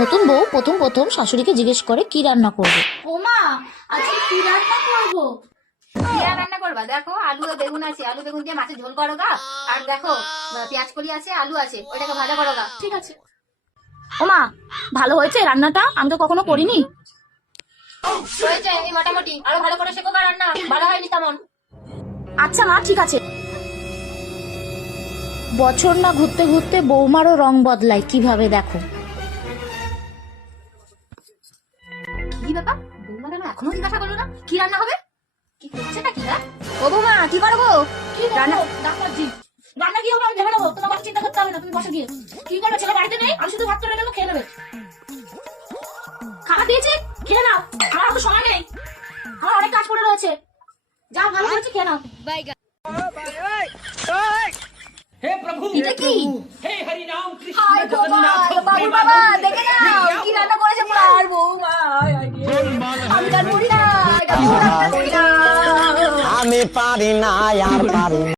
নতুন বউ প্রথম প্রথম শাশুড়িকে জিজ্ঞেস করে কি রান্না করবে। ওমা, আজকে কি রান্না করবো? কি আর রান্না করবা? দেখো আলু আর বেগুন আছে, আলু বেগুন দিয়ে মাছের ঝোল করো গা। আর দেখো পেঁয়াজ কলি আছে, আলু আছে, ওইটাকে ভাজা করো গা। ঠিক আছে। ওমা, ভালো হয়েছে রান্নাটা, আমি তো কখনো করিনি। হয়েছে এই মোটামুটি, আরো ভালো করে শেখো গা রান্না, ভালো হয়নি তেমন। আচ্ছা মা, ঠিক আছে। বছর না ঘুরতে ঘুরতে বৌমারও রং বদলায় কিভাবে দেখো। কি ব্যাপার, বৌমা কেন এখনো জিজ্ঞাসা করলো না কি রান্না হবে? কি করছে না কি? ও বৌমা, কি করবো? কি রান্না রান্না? ডাক্তারজি, রান্না কি হবে আমি ভেবে নেবো, তোমার কথা চিন্তা করতে হবে না, তুমি বসে গিয়ে। কি করবে? ছেলে বাড়িতে নেই, আমি শুধু ভাত করে দেবো, খেয়ে নেবে। খাবার দিয়েছি, খেয়ে নাও। আমার অত সময় নেই, আমার অনেক কাজ পড়ে রয়েছে। যা ভালো হয়েছে খেয়ে নাও। हे प्रभु এটা কি? हे हरि राम कृष्ण হায় গোপাল, বাবু বাবা, দেখে নাও কি রান্না করেছে আর বৌমা। আমি আর মরি না, এটা পুরো রান্না করি না। আমি পারি না আর পারি না।